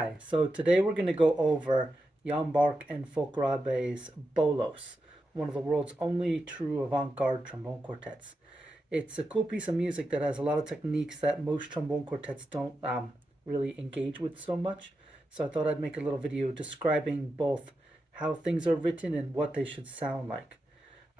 Hi, so today we're going to go over Jan Bark and Folke Rabe's Bolos, one of the world's only true avant-garde trombone quartets. It's a cool piece of music that has a lot of techniques that most trombone quartets don't really engage with so much. So I thought I'd make a little video describing both how things are written and what they should sound like.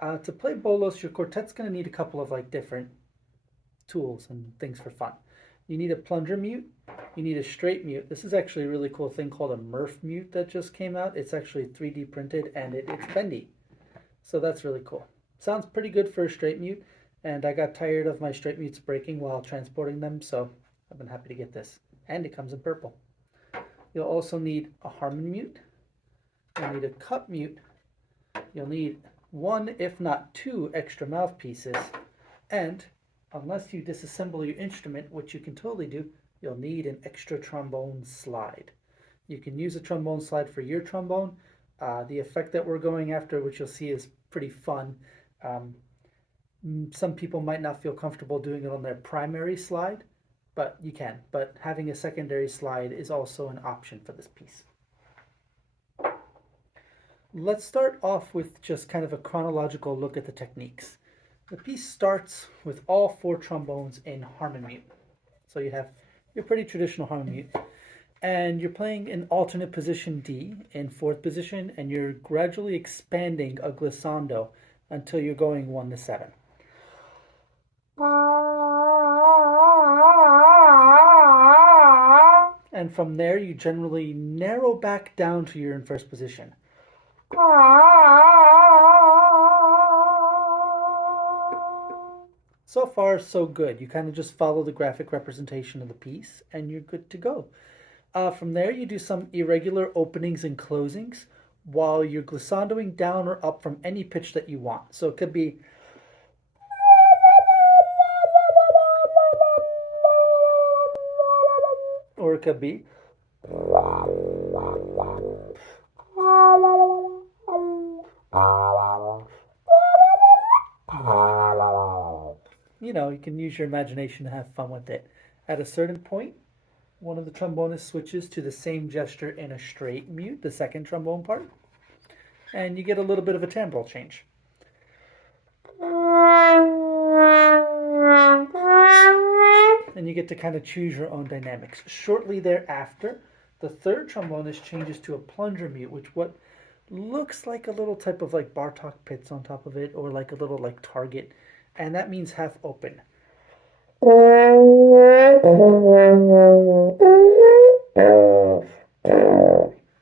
To play Bolos, your quartet's going to need a couple of different tools and things for fun. You need a plunger mute. You need a straight mute. This is actually a really cool thing called a Murph mute that just came out. It's actually 3D printed and it's bendy. So that's really cool. Sounds pretty good for a straight mute, and I got tired of my straight mutes breaking while transporting them, so I've been happy to get this. And it comes in purple. You'll also need a Harmon mute. You'll need a cup mute. You'll need one, if not two, extra mouthpieces. And unless you disassemble your instrument, which you can totally do, you'll need an extra trombone slide. You can use a trombone slide for your trombone. The effect that we're going after, which you'll see, is pretty fun. Some people might not feel comfortable doing it on their primary slide, but you can. But having a secondary slide is also an option for this piece. Let's start off with just kind of a chronological look at the techniques. The piece starts with all four trombones in Harmon mute. So you have your pretty traditional Harmon mute. And you're playing in alternate position D in fourth position, and you're gradually expanding a glissando until you're going 1 to 7. And from there, you generally narrow back down to your in first position. So far, so good. You kind of just follow the graphic representation of the piece, and you're good to go. From there, you do some irregular openings and closings while you're glissandoing down or up from any pitch that you want. So it could be or it could be you can use your imagination to have fun with it. At a certain point, one of the trombonists switches to the same gesture in a straight mute, the second trombone part, and you get a little bit of a timbral change. And you get to kind of choose your own dynamics. Shortly thereafter, the third trombonist changes to a plunger mute, which what looks like a little type of Bartok pits on top of it, or like a little target, and that means half open.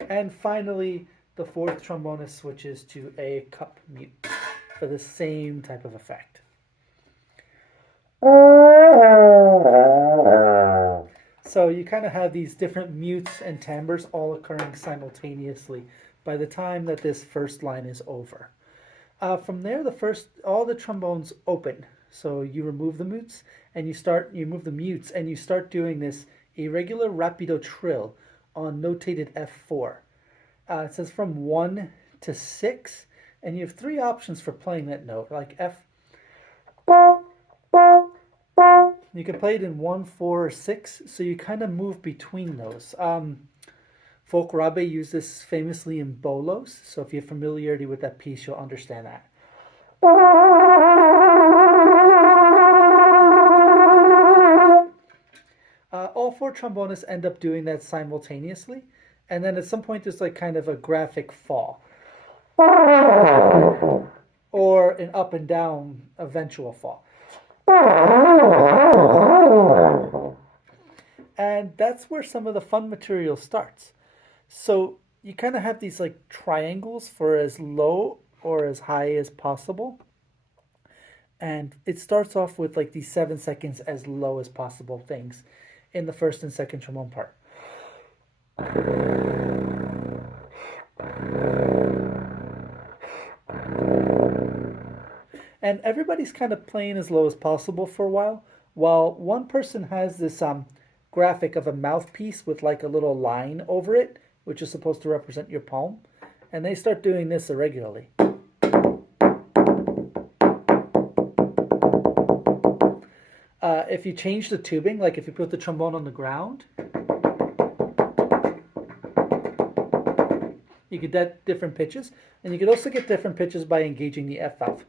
And finally, the fourth trombonist switches to a cup mute for the same type of effect. So you kind of have these different mutes and timbres all occurring simultaneously by the time that this first line is over. From there, all the trombones open. So you remove the mutes and you move the mutes and you start doing this irregular rapido trill on notated F4. It says from 1 to 6, and you have three options for playing that note, like F. You can play it in 1, 4, or 6, so you kind of move between those. Folke Rabe used this famously in Bolos, so if you have familiarity with that piece, you'll understand that. All four trombonists end up doing that simultaneously, and then at some point there's kind of a graphic fall. Or an up and down eventual fall. And that's where some of the fun material starts. So you kind of have these triangles for as low or as high as possible. And it starts off with these 7 seconds as low as possible things in the first and second trombone part. And everybody's kind of playing as low as possible for a while one person has this graphic of a mouthpiece with a little line over it, which is supposed to represent your palm, and they start doing this irregularly. If you change the tubing, if you put the trombone on the ground, You could get different pitches, and you could also get different pitches by engaging the F valve.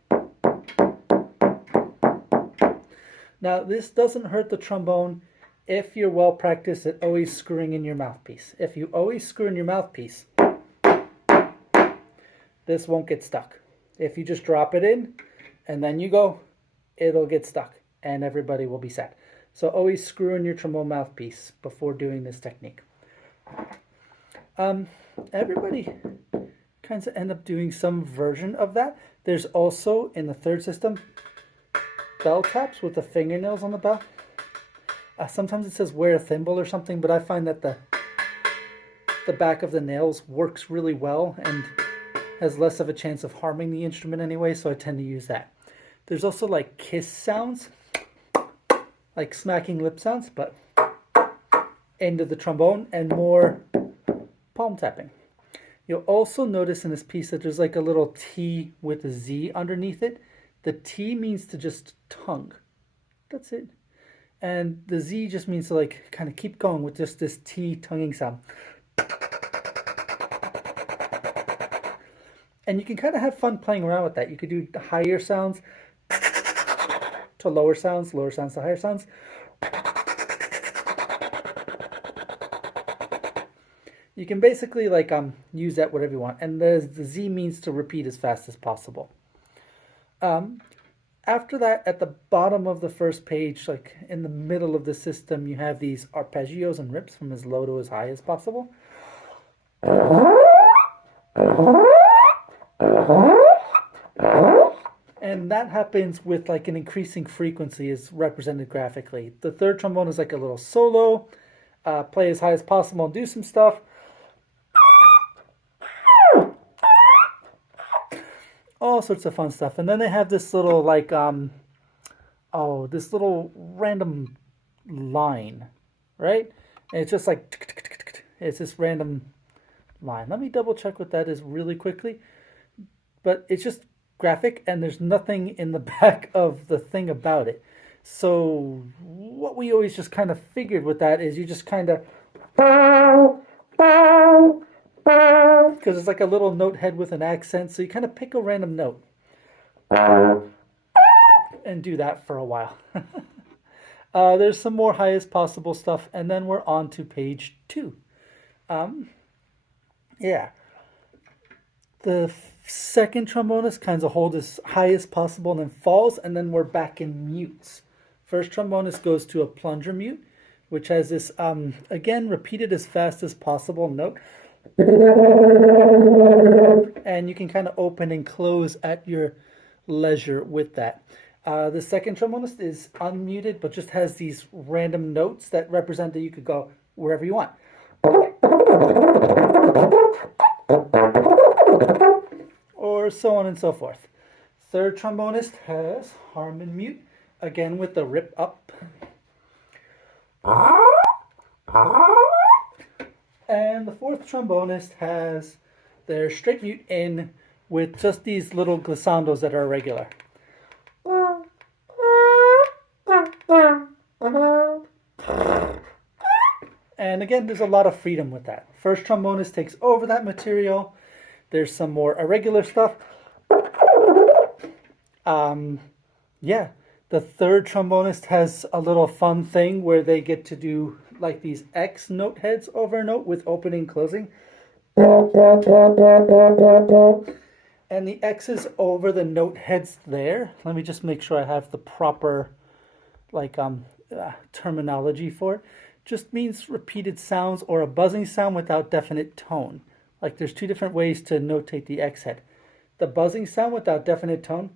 Now, this doesn't hurt the trombone if you're well practiced at always screwing in your mouthpiece. If you always screw in your mouthpiece, this won't get stuck. If you just drop it in and then you go, it'll get stuck and everybody will be sad. So always screw in your trombone mouthpiece before doing this technique. Everybody kind of end up doing some version of that. There's also, in the third system, bell taps with the fingernails on the bell. Sometimes it says wear a thimble or something, but I find that the back of the nails works really well and has less of a chance of harming the instrument anyway, so I tend to use that. There's also like kiss sounds, like smacking lip sounds, but into the trombone, and more palm tapping. You'll also notice in this piece that there's like a little T with a Z underneath it. The T means to just tongue. That's it. And the Z just means to like kind of keep going with just this T tonguing sound. And you can kind of have fun playing around with that. You could do higher sounds to lower sounds to higher sounds. You can basically like use that whatever you want. And the Z means to repeat as fast as possible. After that, at the bottom of the first page, like in the middle of the system, you have these arpeggios and rips from as low to as high as possible. And that happens with like an increasing frequency is represented graphically. The third trombone is like a little solo, play as high as possible and do some stuff. All sorts of fun stuff. And then they have this little like, this little random line, right? And it's just like, it's this random line. Let me double check what that is really quickly. But it's just graphic and there's nothing in the back of the thing about it. So what we always just kind of figured with that is you just kind of, because it's like a little note head with an accent, so you kind of pick a random note and do that for a while. There's some more highest possible stuff, and then we're on to page 2. The second trombonist kind of holds as high as possible and then falls, and then we're back in mutes. First trombonist goes to a plunger mute, which has this, again, repeated as fast as possible note. And you can kind of open and close at your leisure with that. The second trombonist is unmuted, but just has these random notes that represent that you could go wherever you want. Or so on and so forth. Third trombonist has harmon mute, again with the rip up. And the fourth trombonist has their straight mute in with just these little glissandos that are irregular. And again, there's a lot of freedom with that. First trombonist takes over that material. There's some more irregular stuff. The third trombonist has a little fun thing where they get to do like these X note heads over a note with opening and closing. And the X's over the note heads there. Let me just make sure I have the proper terminology for it. Just means repeated sounds or a buzzing sound without definite tone. Like there's two different ways to notate the X head. The buzzing sound without definite tone.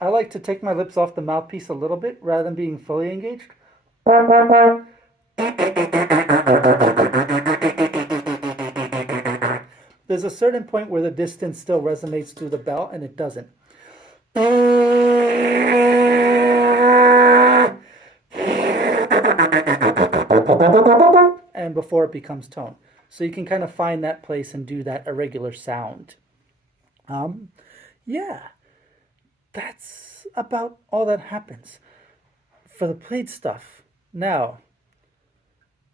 I like to take my lips off the mouthpiece a little bit rather than being fully engaged. There's a certain point where the distance still resonates through the bell and it doesn't. And before it becomes tone. So you can kind of find that place and do that irregular sound. That's about all that happens for the played stuff. Now,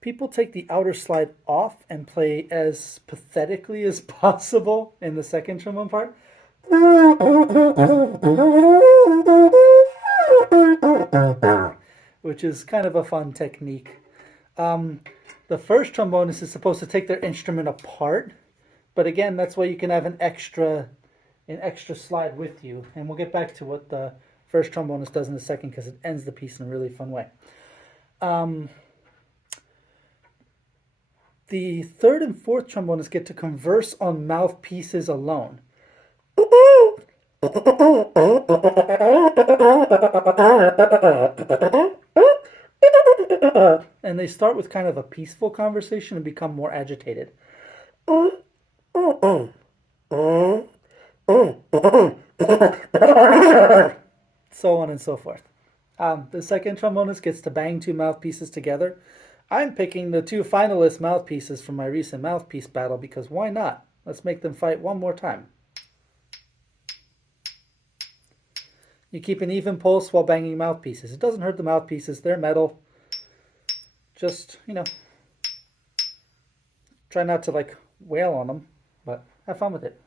People take the outer slide off and play as pathetically as possible in the second trombone part. Which is kind of a fun technique. The first trombonist is supposed to take their instrument apart, but again, that's why you can have an extra slide with you. And we'll get back to what the first trombonist does in a second because it ends the piece in a really fun way. The third and fourth trombonists get to converse on mouthpieces alone. And they start with kind of a peaceful conversation and become more agitated. So on and so forth. The second trombonist gets to bang two mouthpieces together. I'm picking the two finalist mouthpieces from my recent mouthpiece battle because why not? Let's make them fight one more time. You keep an even pulse while banging mouthpieces. It doesn't hurt the mouthpieces. They're metal. Just, try not to wail on them, but have fun with it.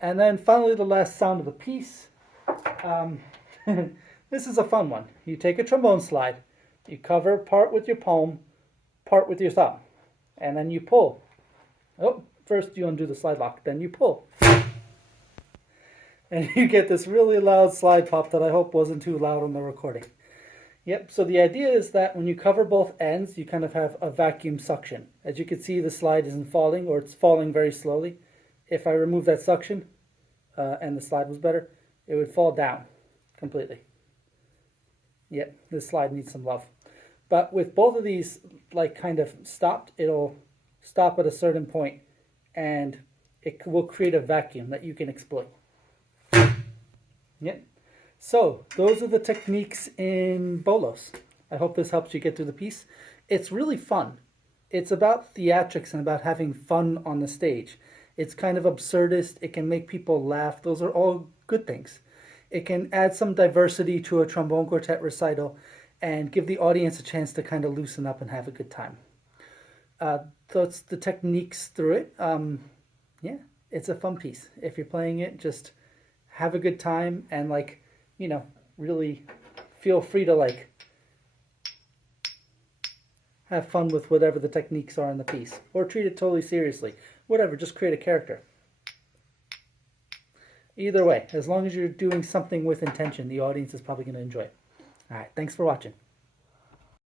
And then finally the last sound of the piece. This is a fun one. You take a trombone slide. You cover part with your palm, part with your thumb. And then you pull. Oh, first you undo the slide lock, then you pull. And you get this really loud slide pop that I hope wasn't too loud on the recording. Yep, so the idea is that when you cover both ends, you kind of have a vacuum suction. As you can see, the slide isn't falling, or it's falling very slowly. If I remove that suction, and the slide was better, it would fall down completely. Yep, this slide needs some love. But with both of these kind of stopped, it'll stop at a certain point, and it will create a vacuum that you can exploit. Yep. So those are the techniques in Bolos. I hope this helps you get through the piece. It's really fun. It's about theatrics and about having fun on the stage. It's kind of absurdist. It can make people laugh. Those are all good things. It can add some diversity to a trombone quartet recital and give the audience a chance to kind of loosen up and have a good time. That's the techniques through it. Yeah, it's a fun piece. If you're playing it, just have a good time and really feel free to have fun with whatever the techniques are in the piece, or treat it totally seriously. Whatever, just create a character. Either way, as long as you're doing something with intention, the audience is probably going to enjoy it. All right, thanks for watching.